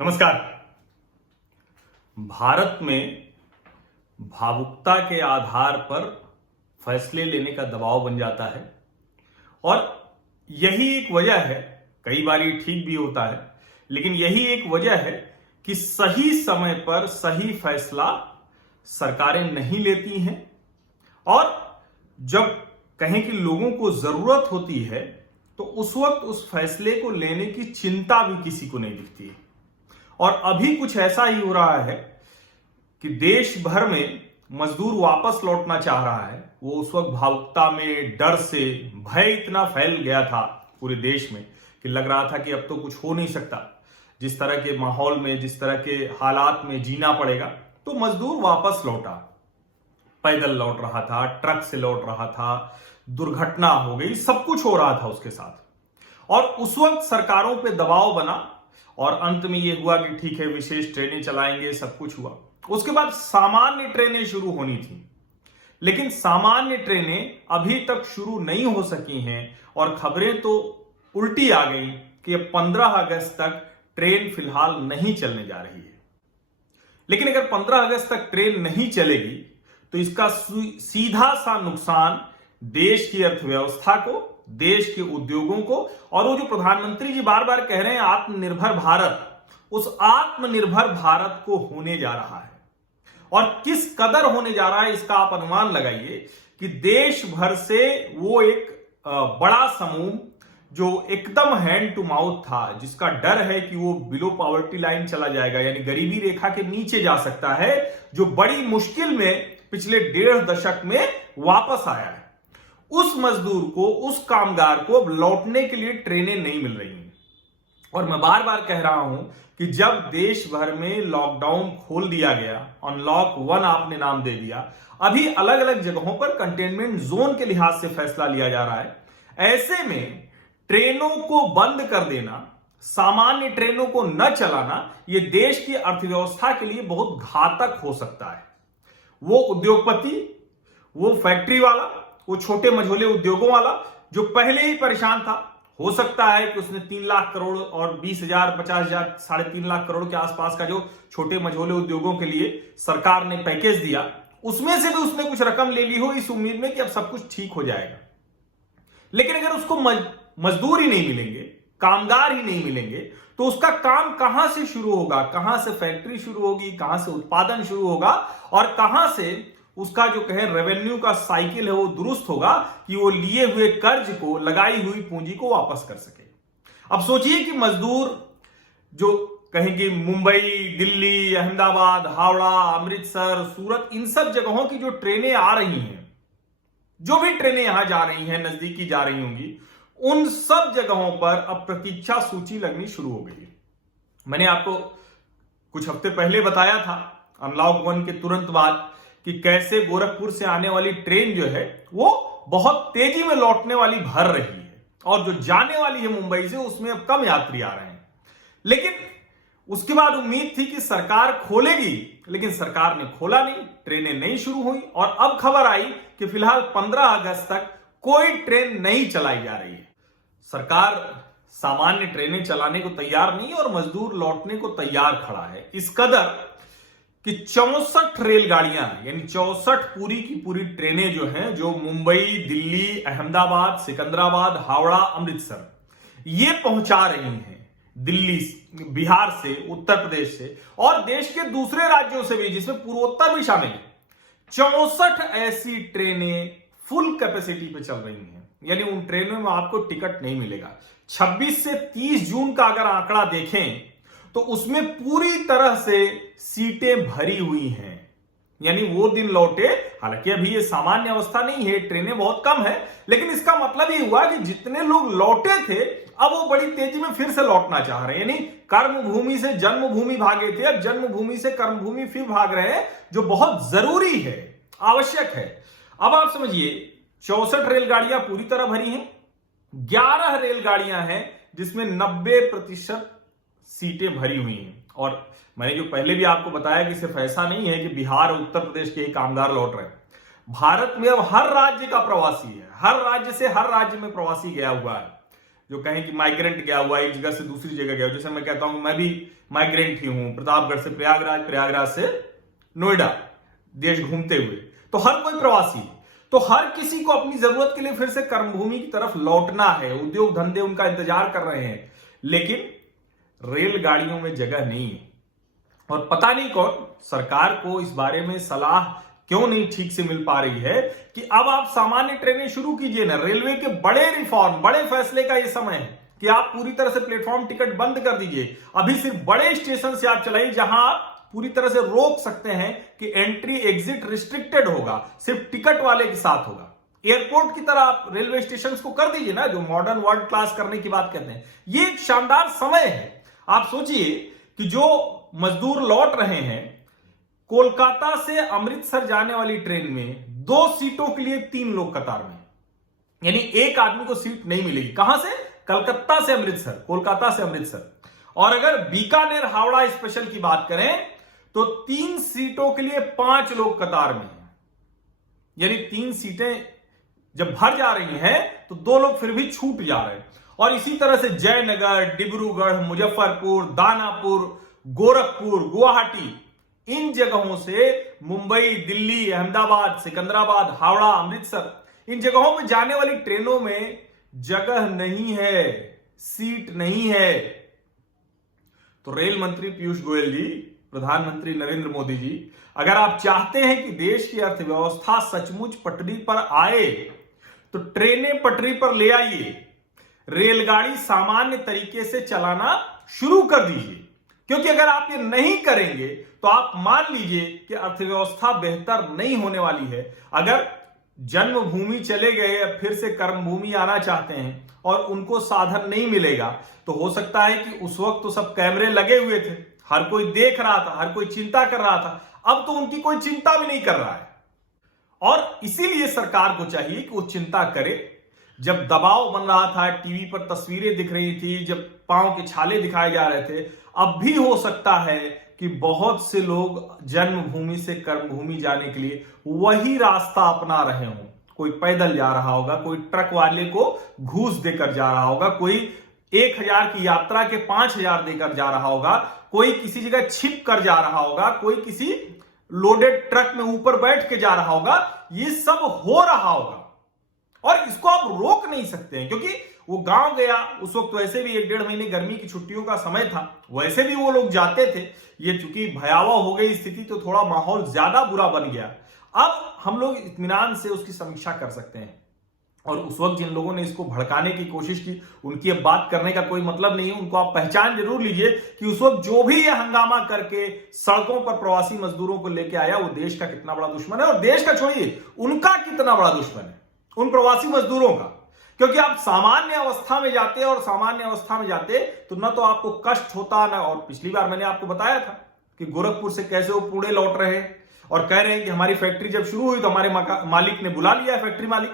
नमस्कार। भारत में भावुकता के आधार पर फैसले लेने का दबाव बन जाता है और यही एक वजह है, कई बार ये ठीक भी होता है, लेकिन यही एक वजह है कि सही समय पर सही फैसला सरकारें नहीं लेती हैं और जब कहें कि लोगों को जरूरत होती है तो उस वक्त उस फैसले को लेने की चिंता भी किसी को नहीं दिखती है। और अभी कुछ ऐसा ही हो रहा है कि देश भर में मजदूर वापस लौटना चाह रहा है। वो उस वक्त भावुकता में, डर से, भय इतना फैल गया था पूरे देश में कि लग रहा था कि अब तो कुछ हो नहीं सकता। जिस तरह के माहौल में, जिस तरह के हालात में जीना पड़ेगा, तो मजदूर वापस लौटा। पैदल लौट रहा था, ट्रक से लौट रहा था, दुर्घटना हो गई, सब कुछ हो रहा था उसके साथ। और उस वक्त सरकारों पे दबाव बना और अंत में यह हुआ कि ठीक है, विशेष ट्रेनें चलाएंगे, सब कुछ हुआ। उसके बाद सामान्य ट्रेनें शुरू होनी थी, लेकिन सामान्य ट्रेनें अभी तक शुरू नहीं हो सकी हैं और खबरें तो उल्टी आ गई कि अब 15 अगस्त तक ट्रेन फिलहाल नहीं चलने जा रही है। लेकिन अगर 15 अगस्त तक ट्रेन नहीं चलेगी तो इसका सीधा सा नुकसान देश की अर्थव्यवस्था को, देश के उद्योगों को, और वो जो प्रधानमंत्री जी बार बार कह रहे हैं आत्मनिर्भर भारत, उस आत्मनिर्भर भारत को होने जा रहा है। और किस कदर होने जा रहा है इसका आप अनुमान लगाइए कि देश भर से वो एक बड़ा समूह जो एकदम हैंड टू माउथ था, जिसका डर है कि वो बिलो पॉवर्टी लाइन चला जाएगा, यानी गरीबी रेखा के नीचे जा सकता है, जो बड़ी मुश्किल में पिछले 1.5 दशक में वापस आया है, उस मजदूर को, उस कामगार को अब लौटने के लिए ट्रेनें नहीं मिल रही हैं। और मैं बार बार कह रहा हूं कि जब देश भर में लॉकडाउन खोल दिया गया, अनलॉक 1 आपने नाम दे दिया, अभी अलग अलग जगहों पर कंटेनमेंट जोन के लिहाज से फैसला लिया जा रहा है। ऐसे में ट्रेनों को बंद कर देना, सामान्य ट्रेनों को न चलाना, यह देश की अर्थव्यवस्था के लिए बहुत घातक हो सकता है। वो उद्योगपति, वो फैक्ट्री वाला, वो छोटे मझोले उद्योगों वाला जो पहले ही परेशान था, हो सकता है कि उसने 3 लाख करोड़ और 20,000, 50,000, 3.5 लाख करोड़ के आसपास का जो छोटे मझोले उद्योगों के लिए सरकार ने पैकेज दिया, उसमें से भी उसने कुछ रकम ले ली हो इस उम्मीद में कि अब सब कुछ ठीक हो जाएगा। लेकिन अगर उसको मजदूर ही नहीं मिलेंगे, कामगार ही नहीं मिलेंगे, तो उसका काम कहां से शुरू होगा, कहां से फैक्ट्री शुरू होगी, कहां से उत्पादन शुरू होगा और कहां से उसका जो कहे रेवेन्यू का साइकिल है वो दुरुस्त होगा कि वो लिए हुए कर्ज को, लगाई हुई पूंजी को वापस कर सके। अब सोचिए कि मजदूर जो कहें कि मुंबई, दिल्ली, अहमदाबाद, हावड़ा, अमृतसर, सूरत, इन सब जगहों की जो ट्रेनें आ रही हैं, जो भी ट्रेनें यहां जा रही हैं, नजदीकी जा रही होंगी, उन सब जगहों पर अब प्रतीक्षा सूची लगनी शुरू हो गई है। मैंने आपको कुछ हफ्ते पहले बताया था, अनलॉक 1 के तुरंत बाद, कि कैसे गोरखपुर से आने वाली ट्रेन जो है वो बहुत तेजी में लौटने वाली भर रही है और जो जाने वाली है मुंबई से, उसमें अब कम यात्री आ रहे हैं। लेकिन उसके बाद उम्मीद थी कि सरकार खोलेगी, लेकिन सरकार ने खोला नहीं, ट्रेनें नहीं शुरू हुई और अब खबर आई कि फिलहाल 15 अगस्त तक कोई ट्रेन नहीं चलाई जा रही है। सरकार सामान्य ट्रेनें चलाने को तैयार नहीं और मजदूर लौटने को तैयार खड़ा है, इस कदर कि 64 रेलगाड़ियां, यानी 64 पूरी की पूरी ट्रेनें जो हैं, जो मुंबई, दिल्ली, अहमदाबाद, सिकंदराबाद, हावड़ा, अमृतसर, ये पहुंचा रही हैं दिल्ली, बिहार से, उत्तर प्रदेश से और देश के दूसरे राज्यों से भी, जिसमें पूर्वोत्तर भी शामिल है। 64 ऐसी ट्रेनें फुल कैपेसिटी पे चल रही हैं, यानी उन ट्रेनों में आपको टिकट नहीं मिलेगा। 26 से 30 जून का अगर आंकड़ा देखें तो उसमें पूरी तरह से सीटें भरी हुई हैं, यानी वो दिन लौटे। हालांकि अभी ये सामान्य अवस्था नहीं है, ट्रेनें बहुत कम है, लेकिन इसका मतलब ये हुआ कि जितने लोग लौटे थे अब वो बड़ी तेजी में फिर से लौटना चाह रहे हैं, यानी कर्मभूमि से जन्मभूमि भागे थे, अब जन्मभूमि से कर्मभूमि फिर भाग रहे हैं, जो बहुत जरूरी है, आवश्यक है। अब आप समझिए, 64 रेलगाड़ियां पूरी तरह भरी हैं, 11 रेलगाड़ियां हैं जिसमें 90% सीटें भरी हुई हैं। और मैंने जो पहले भी आपको बताया कि सिर्फ ऐसा नहीं है कि बिहार और उत्तर प्रदेश के ही कामगार लौट रहे हैं, भारत में अब हर राज्य का प्रवासी है, हर राज्य से हर राज्य में प्रवासी गया हुआ है। जो कहें कि माइग्रेंट गया हुआ, एक जगह से दूसरी जगह गया, जैसे मैं कहता हूं मैं भी माइग्रेंट ही हूं, प्रतापगढ़ से प्रयागराज, प्रयागराज से नोएडा, देश घूमते हुए। तो हर कोई प्रवासी, तो हर किसी को अपनी जरूरत के लिए फिर से कर्मभूमि की तरफ लौटना है, उद्योग धंधे उनका इंतजार कर रहे हैं, लेकिन रेलगाड़ियों में जगह नहीं है। और पता नहीं कौन सरकार को इस बारे में सलाह क्यों नहीं ठीक से मिल पा रही है कि अब आप सामान्य ट्रेनें शुरू कीजिए ना। रेलवे के बड़े रिफॉर्म, बड़े फैसले का यह समय है कि आप पूरी तरह से प्लेटफॉर्म टिकट बंद कर दीजिए। अभी सिर्फ बड़े स्टेशन से आप चलाइए जहां आप पूरी तरह से रोक सकते हैं कि एंट्री एग्जिट रिस्ट्रिक्टेड होगा, सिर्फ टिकट वाले के साथ होगा। एयरपोर्ट की तरह आप रेलवे स्टेशन को कर दीजिए ना, जो मॉडर्न वर्ल्ड क्लास करने की बात कहते हैं। ये एक शानदार समय है। आप सोचिए कि जो मजदूर लौट रहे हैं, कोलकाता से अमृतसर जाने वाली ट्रेन में 2 सीटों के लिए 3 लोग कतार में, यानी एक आदमी को सीट नहीं मिलेगी। कहां से? कलकत्ता से अमृतसर, कोलकाता से अमृतसर। और अगर बीकानेर हावड़ा स्पेशल की बात करें तो 3 सीटों के लिए 5 लोग कतार में हैं, यानी 3 सीटें जब भर जा रही हैं तो 2 लोग फिर भी छूट जा रहे हैं। और इसी तरह से जयनगर, डिब्रूगढ़, मुजफ्फरपुर, दानापुर, गोरखपुर, गुवाहाटी, इन जगहों से मुंबई, दिल्ली, अहमदाबाद, सिकंदराबाद, हावड़ा, अमृतसर, इन जगहों पर जाने वाली ट्रेनों में जगह नहीं है, सीट नहीं है। तो रेल मंत्री पीयूष गोयल जी, प्रधानमंत्री नरेंद्र मोदी जी, अगर आप चाहते हैं कि देश की अर्थव्यवस्था सचमुच पटरी पर आए तो ट्रेनें पटरी पर ले आइए, रेलगाड़ी सामान्य तरीके से चलाना शुरू कर दीजिए। क्योंकि अगर आप ये नहीं करेंगे तो आप मान लीजिए कि अर्थव्यवस्था बेहतर नहीं होने वाली है। अगर जन्मभूमि चले गए, अब फिर से कर्मभूमि आना चाहते हैं और उनको साधन नहीं मिलेगा, तो हो सकता है कि उस वक्त तो सब कैमरे लगे हुए थे, हर कोई देख रहा था, हर कोई चिंता कर रहा था, अब तो उनकी कोई चिंता भी नहीं कर रहा है। और इसीलिए सरकार को चाहिए कि वो चिंता करे। जब दबाव बन रहा था, टीवी पर तस्वीरें दिख रही थी, जब पांव के छाले दिखाए जा रहे थे, अब भी हो सकता है कि बहुत से लोग जन्मभूमि से कर्मभूमि जाने के लिए वही रास्ता अपना रहे हों। कोई पैदल जा रहा होगा, कोई ट्रक वाले को घूस देकर जा रहा होगा, कोई 1000 की यात्रा के 5000 देकर जा रहा होगा, कोई किसी जगह छिप कर जा रहा होगा, कोई किसी लोडेड ट्रक में ऊपर बैठ के जा रहा होगा। ये सब हो रहा होगा और इसको आप रोक नहीं सकते हैं, क्योंकि वो गांव गया, उस वक्त वैसे भी 1-1.5 महीने गर्मी की छुट्टियों का समय था, वैसे भी वो लोग जाते थे। ये चूंकि भयावह हो गई स्थिति तो थोड़ा माहौल ज्यादा बुरा बन गया। अब हम लोग इत्मीनान से उसकी समीक्षा कर सकते हैं। और उस वक्त जिन लोगों ने इसको भड़काने की कोशिश की, उनकी अब बात करने का कोई मतलब नहीं है। उनको आप पहचान जरूर लीजिए कि उस वक्त जो भी ये हंगामा करके सड़कों पर प्रवासी मजदूरों को लेके आया, वो देश का कितना बड़ा दुश्मन है। और देश का छोड़िए, उनका कितना बड़ा दुश्मन है, उन प्रवासी मजदूरों का। क्योंकि आप सामान्य अवस्था में जाते और सामान्य अवस्था में जाते तो न तो आपको कष्ट होता ना। और पिछली बार मैंने आपको बताया था कि गोरखपुर से कैसे वो पुणे लौट रहे हैं और कह रहे हैं कि हमारी फैक्ट्री जब शुरू हुई तो हमारे मालिक ने बुला लिया है, फैक्ट्री मालिक।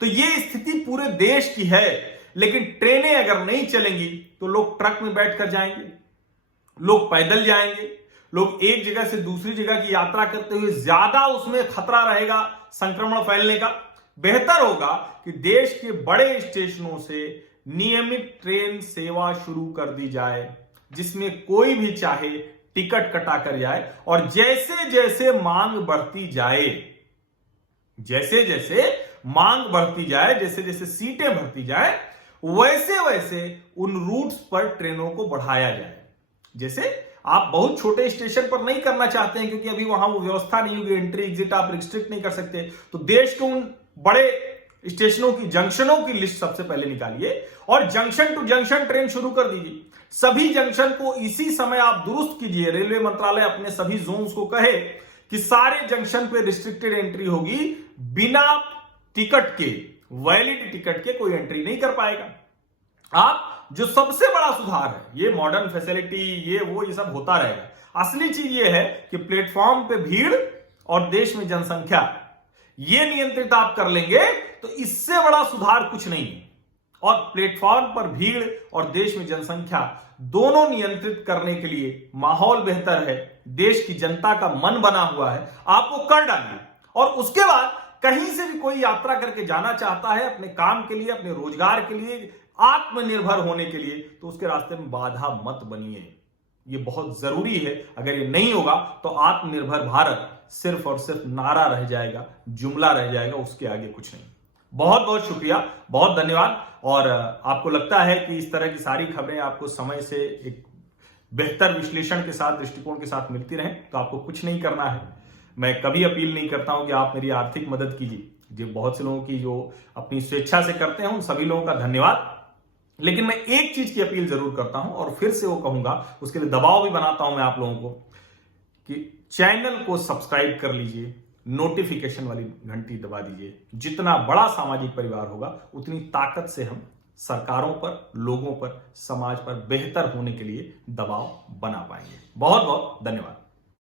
तो ये स्थिति पूरे देश की है। लेकिन ट्रेनें अगर नहीं चलेंगी तो लोग ट्रक में बैठकर जाएंगे, लोग पैदल जाएंगे, लोग एक जगह से दूसरी जगह की यात्रा करते हुए ज्यादा उसमें खतरा रहेगा संक्रमण फैलने का। बेहतर होगा कि देश के बड़े स्टेशनों से नियमित ट्रेन सेवा शुरू कर दी जाए, जिसमें कोई भी चाहे टिकट कटा कर जाए। और जैसे जैसे मांग बढ़ती जाए, जैसे जैसे मांग बढ़ती जाए, जैसे जैसे सीटें भरती जाए, वैसे वैसे उन रूट्स पर ट्रेनों को बढ़ाया जाए। जैसे आप बहुत छोटे स्टेशन पर नहीं करना चाहते हैं क्योंकि अभी वहां वो व्यवस्था नहीं होगी, एंट्री एग्जिट आप रिस्ट्रिक्ट नहीं कर सकते, तो देश के उन बड़े स्टेशनों की जंक्शनों की लिस्ट सबसे पहले निकालिए और जंक्शन टू जंक्शन ट्रेन शुरू कर दीजिए। सभी जंक्शन को इसी समय आप दुरुस्त कीजिए। रेलवे मंत्रालय अपने सभी जोन्स को कहे कि सारे जंक्शन पे रिस्ट्रिक्टेड एंट्री होगी, बिना टिकट के, वैलिड टिकट के कोई एंट्री नहीं कर पाएगा। आप जो सबसे बड़ा सुधार है, ये मॉडर्न फैसिलिटी, ये सब होता रहेगा। असली चीज ये है कि प्लेटफॉर्म पे भीड़ और देश में जनसंख्या, ये नियंत्रित आप कर लेंगे तो इससे बड़ा सुधार कुछ नहीं है। और प्लेटफॉर्म पर भीड़ और देश में जनसंख्या दोनों नियंत्रित करने के लिए माहौल बेहतर है, देश की जनता का मन बना हुआ है, आप वो कर डालिए। और उसके बाद कहीं से भी कोई यात्रा करके जाना चाहता है अपने काम के लिए, अपने रोजगार के लिए, आत्मनिर्भर होने के लिए, तो उसके रास्ते में बाधा मत बनिए। ये बहुत जरूरी है। अगर ये नहीं होगा तो आत्मनिर्भर भारत सिर्फ और सिर्फ नारा रह जाएगा, जुमला रह जाएगा, उसके आगे कुछ नहीं। बहुत बहुत शुक्रिया, बहुत धन्यवाद। और आपको लगता है कि इस तरह की सारी खबरें आपको समय से एक बेहतर विश्लेषण के साथ, दृष्टिकोण के साथ मिलती रहें, तो आपको कुछ नहीं करना है। मैं कभी अपील नहीं करता हूं कि आप मेरी आर्थिक मदद कीजिए, जो बहुत से लोगों की जो अपनी स्वेच्छा से करते हैं उन सभी लोगों का धन्यवाद। लेकिन मैं एक चीज की अपील जरूर करता हूं और फिर से वो कहूंगा, उसके लिए दबाव भी बनाता हूं मैं आप लोगों को, कि चैनल को सब्सक्राइब कर लीजिए, नोटिफिकेशन वाली घंटी दबा दीजिए। जितना बड़ा सामाजिक परिवार होगा उतनी ताकत से हम सरकारों पर, लोगों पर, समाज पर बेहतर होने के लिए दबाव बना पाएंगे। बहुत बहुत धन्यवाद।